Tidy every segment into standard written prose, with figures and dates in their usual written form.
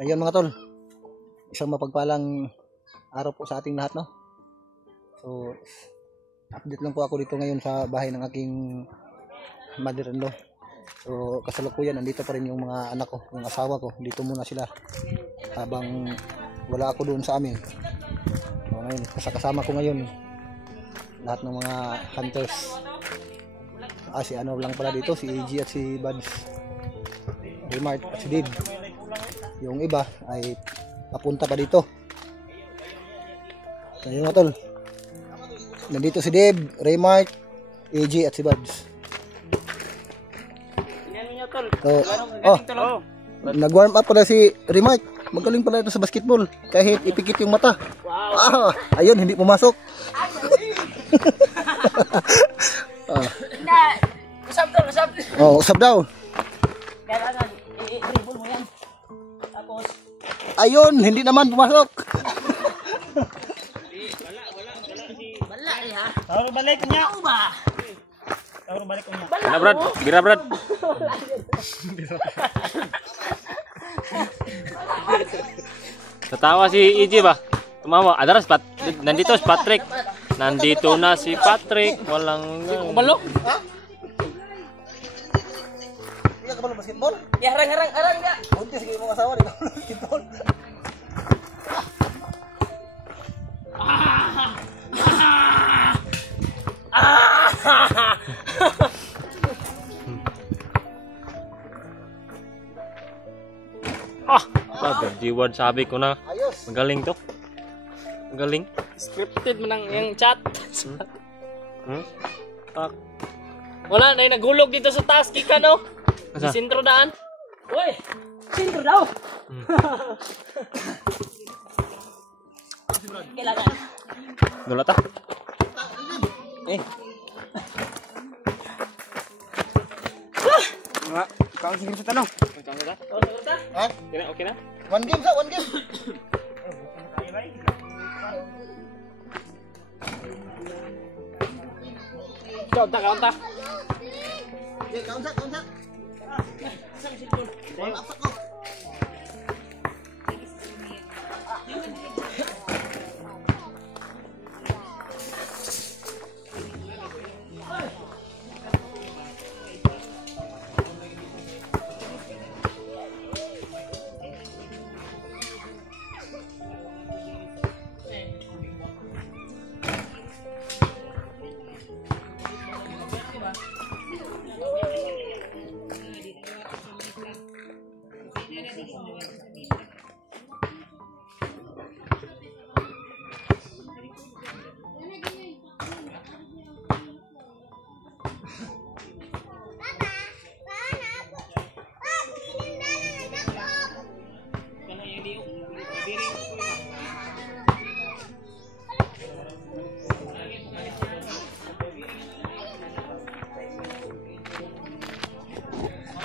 Ayun mga tol, isang mapagpalang araw po sa ating lahat, no? So, update lang po ako dito ngayon sa bahay ng aking mother-in-law. So, kasalukuyan, nandito pa rin yung mga anak ko, yung asawa ko. Dito muna sila habang wala ako doon sa amin. So, ngayon, kasama ko ngayon lahat ng mga hunters. Si ano lang pala dito, si AG at si Buds, Remart at si Dave. Yung iba ay papunta pa dito. So, yun mga tol, nandito si Dave, Remart, AG at si Buds. So, nag-warm up pala si Remart. Magaling pala ito sa basketball. Kahit ipikit yung mata. Wow. Ayun, hindi pumasok. Usap daw, usap. Oh, usap daw. Kailangan i-dribble mo yan. Tapos Ayun, hindi naman pumasok. bala eh ha. Taruh balik niya. Ano ba? Taruh balik niya. Bira Brad, bira Brad. Tatawa si EJ ba? Tumawa. Adaras nandito si Patrick. Nandito na si Patrick. Walang Balo? Ha? Hindi ka ba basketball? Ya harang ya. Buntis kayo mga asawa din ako basketball. G-word sabi ko na. Ayos. Magaling to. Magaling. Scripted mo nang yung chat. Wala na nagulog dito sa taas kika no. Asa? Di sentro daan. Uy, sintro daw. Kailangan. Dula ta. Nga, kang sige sa tanong. Ha? Okay na? One game sa, one game. Kaunta. Okay, kaunsa. Wala pa ko.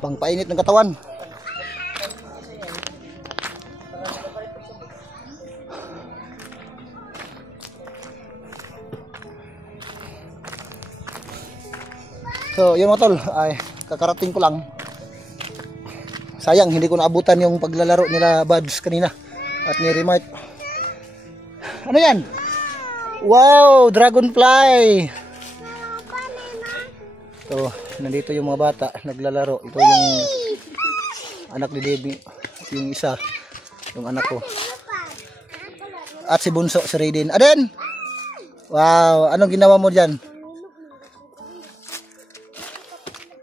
Pangpainit ng katawan. So, yun mga tol, ay kakarating ko lang. Sayang hindi ko naabutan yung paglalaro nila Buds kanina at ni Remart. Ano yan? Wow, dragonfly. So, nandito yung mga bata naglalaro. Ito yung anak ni Debbie, yung isa, yung anak ko. At si Bunso, si Raiden. Aden! Wow, anong ginawa mo dyan?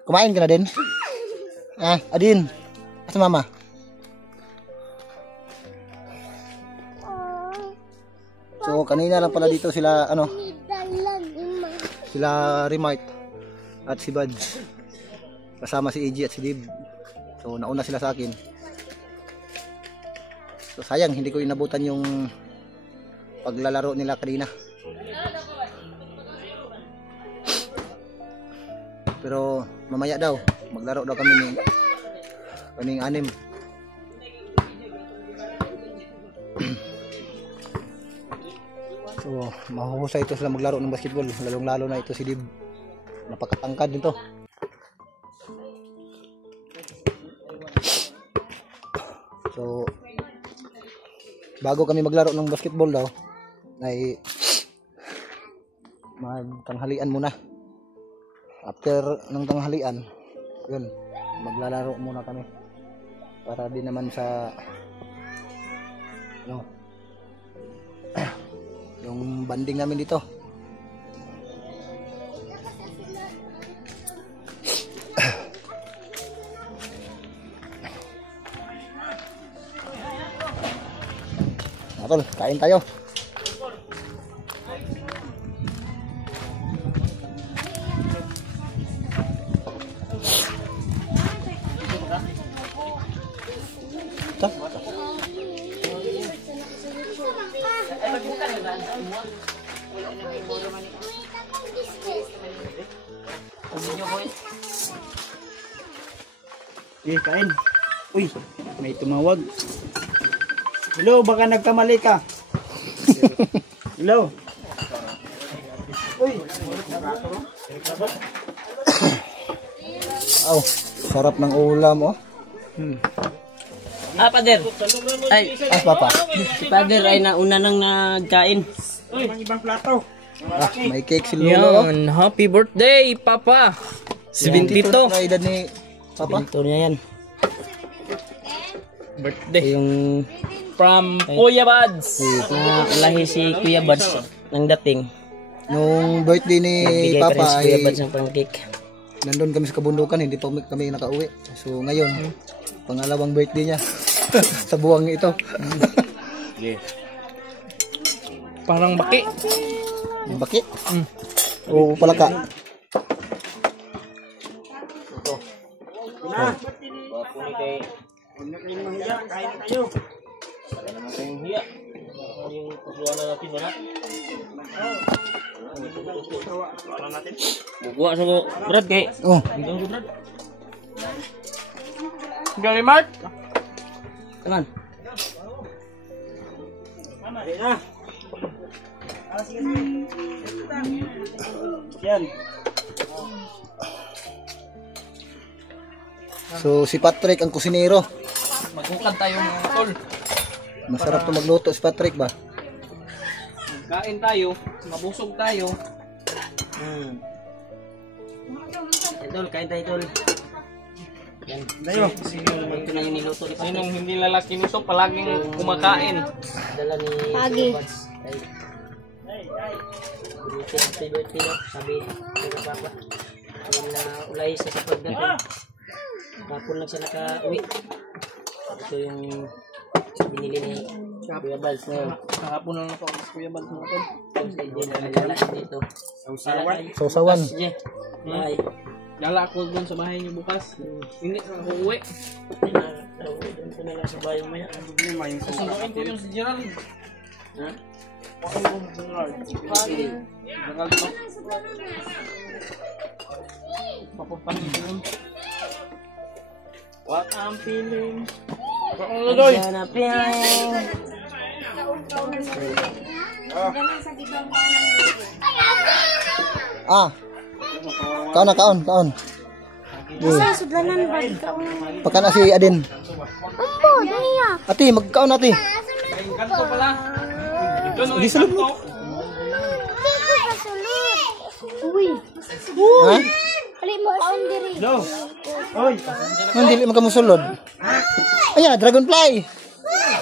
Kumain ka na din? Adin, asa mama? So, kanina lang pala dito sila, sila Remart at si Buds, kasama si AG at si Dave. So nauna sila sa akin. So sayang hindi ko inabutan yung paglalaro nila kanina. Pero mamaya daw maglaro daw kami kaming anim. So mahuhusay ito sila maglaro ng basketball, lalong lalo na ito si Dave. Napakatangkad nito. So bago kami maglaro ng basketball daw, ay magtanghalian muna. After ng tanghalian, yun, maglalaro muna kami. Para din naman sa no, yung banding namin dito. Tol, kain tayo. Ito. Kain. Uy, may tumawag. Hello, baka nagkamali ka. Hello. Uy. Aw, sarap ng ulam, oh. Pader. Ay, Papa. si Pader ay nauna nang nagkain. Ibang plato. Ah, may cake si Lolo, oh. Yan, happy birthday, Papa. 72. Na edad ni Papa. Ito niya yan. Birthday. Yung From Kuya Buds. lahi si Kuya Buds ng dating. Nung birthday ni Bigay pa rin Papa si Kuya ay Buds ng pancake. nandun kami sa kabundukan, hindi pa kami nakauwi. So ngayon, pangalawang birthday niya sa buwang ito. Parang baki. Bakit? Oo, pala ka. Buwa sa ko. Brad kay. Oh, Galimart. Kaman. Yan. so si Patrick ang kusinero. Magkukad tayo mga tol. Masarap to magluto si Patrick ba? Kain tayo, mabusog tayo. Idol, kain tayo idol. Yan. Tayo. Ito na yung niluto ni Patrick. Sinong hindi lalaki nito palaging kumakain. Dala ni Pagi. Kuya Buds. Ay. Happy birthday daw. Sabi ni Papa. Ayun na ulay sa pagdating. Kapon lang siya naka-uwi. Ito yung binili ni Kuya Buds ngayon. Kahapon lang ako sa Kuya Buds mga tol. Hindi na nalala dito. Sausawan. Sige. Bye. Dala ako doon sa bahay niyo bukas. Hindi ako uwi. Doon ko na lang sa bahay mamaya. Susunduin ko yung si Gerald. Ha? Gerald to. Papapanin ko yun. What I'm feeling. Hanapin. Ah. Kaon na, kaon. Sa sudlanan ba ikaw? Pagka na si Adin. Opo, daya. Ate, magkaon ate. Kanto pala. Doon Di sulod mo. Hindi ko kasulod. Uy. Ha? Ali mo kaon diri. Hindi magkamusulod. Ayan, dragonfly.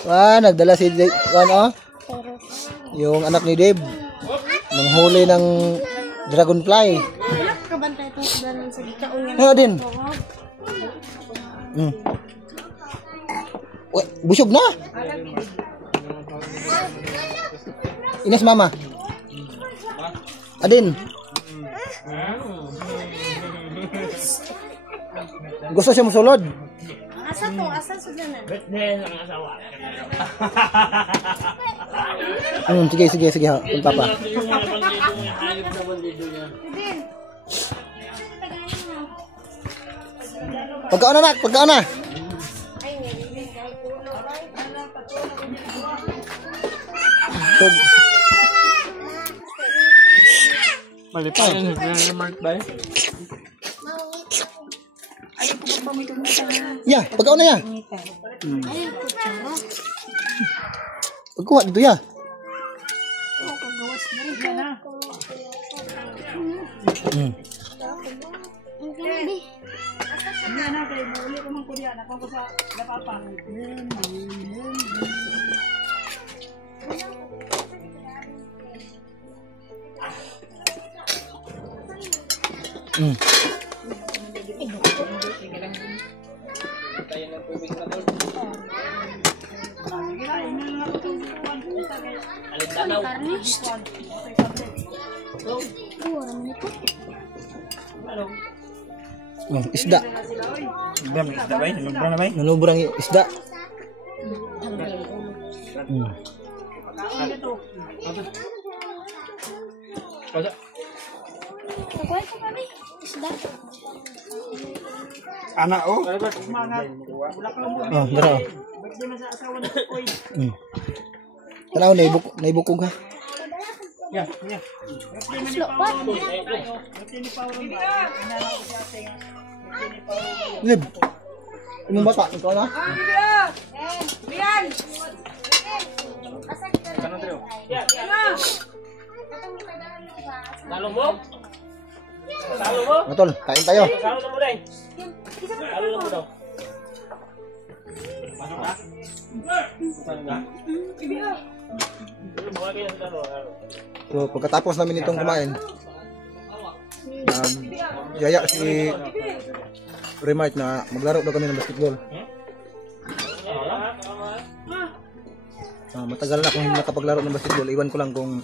Wah, nagdala si Dave, ano? Yung anak ni Dave. Nanghuli ng dragonfly. Wala ka bantay itong sudlanan sa gikaon nga. Ano din? Uy, busog na. Ines mama. Adin. Gusto siya musulod. Asa to? Asa sudlanan? Sige ha, yung papa. Pagkaon na nak, pagkaon na. Tug. Malipayan si Mark ba? Ya, pagkaon na ya. Pagkuha dito ya. Hmm. Hmm. Oh, isda. Bram, isda ba? Nalubra na ba? Nanubrang isda. Hmm. Nakuha ko kami. Isda. Anak oh. Oh, dara. Hmm. Tanaw naibukog ha. Islo pa. Lib. Ano bata? Ikaw na? Talo mo? Talo mo? Matol, kain tayo. Talo na mo dahil. Talo na mo daw. So, pagkatapos namin itong kumain, yaya si Remart na maglaro daw kami ng basketball. Matagal na akong hindi nakapaglaro ng basketball. Iwan ko lang kung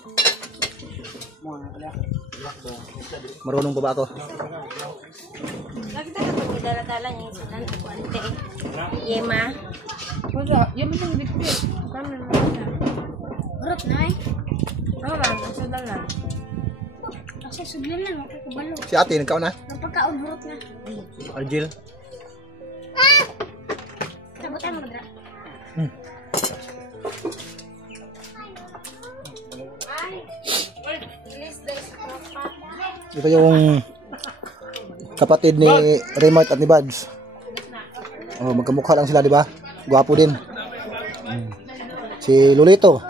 marunong pa ba ako. Lagi tayo pagdala-dala niya yung sudan. Kuwante. Yema. Wala, yan mo yung bigpit. Kami mo na. Urot na eh. Wala, sa dalan. Kasi sudlan lang ako kubalo. Si ate, nagkaon na? Napagkaon urot na. Argil. Sabot tayo magdra. Ito yung kapatid ni Remart at ni Buds. Oh, magkamukha lang sila, di ba? Gwapo din. Si Lolito.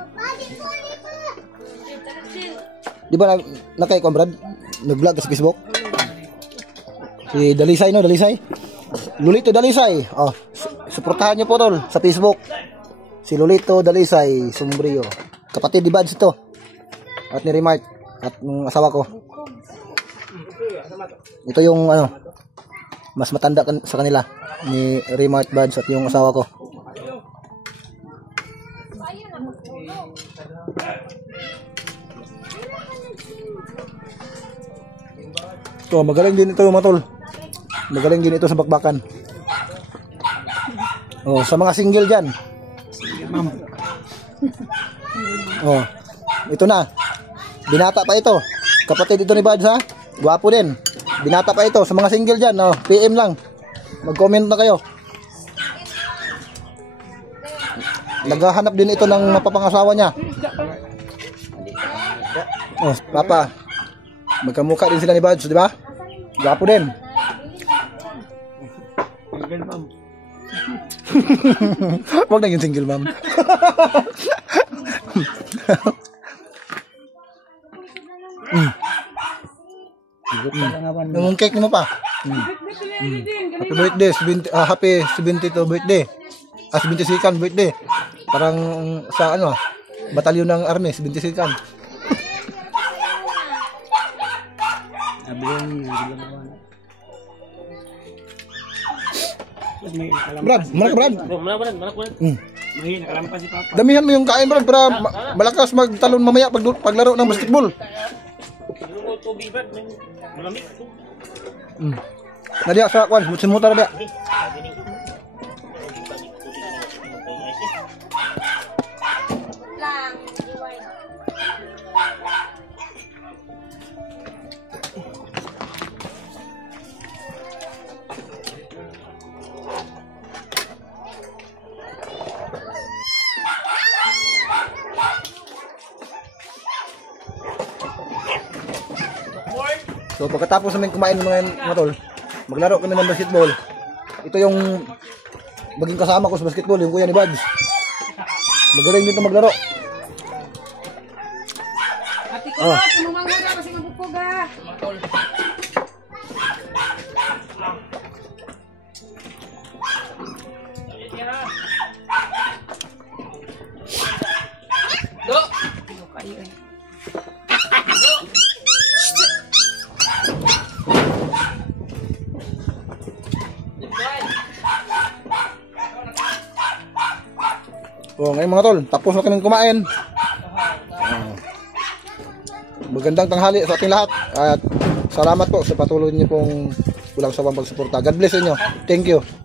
Di ba nakay ko, Brad? Nag-vlog sa Facebook. Si Dalisay, no? Dalisay. Lolito Dalisay. Oh, suportahan niyo po tol sa Facebook. Si Lolito Dalisay Sombrio. Kapatid ni Buds ito. At ni Remart at ng asawa ko. Ito yung ano, mas matanda sa kanila ni Remart, Buds at yung asawa ko. Ito, magaling din ito mga tol. Magaling din ito sa bakbakan. Oh, sa mga single dyan. Oh, ito na. Binata pa ito. Kapatid ito ni Buds ha. Gwapo din. Binata pa ito sa mga single dyan. Oh, PM lang. Mag-comment na kayo. Naghahanap din ito ng mapapangasawa niya. Oh, papa. Magkamukha din sila ni Buds, di ba? Gwapo din. Single mom. Huwag na yung single mom. Yung cake mo pa. Happy birthday, happy 72 birthday. 72nd birthday. Parang sa ano, batalyon ng army, 72nd. Brad, malak Brad. May nakalampas si Papa. Damihan mo yung kain Brad para malakas magtalon mamaya paglaro ng basketball. Nadia sa kwan, simuta na dia. Lang. So pagkatapos namin kumain ng mga tol, maglaro kami ng basketball. Ito yung maging kasama ko sa basketball, yung kuya ni Buds. Magaling dito maglaro. Oh. Tumumang ka kasi mabukog ah. Oh, ngayon mga tol, tapos na kaming kumain. Magandang tanghali sa ating lahat at salamat po sa patuloy niyo pong walang sawang pagsuporta. God bless inyo. Thank you.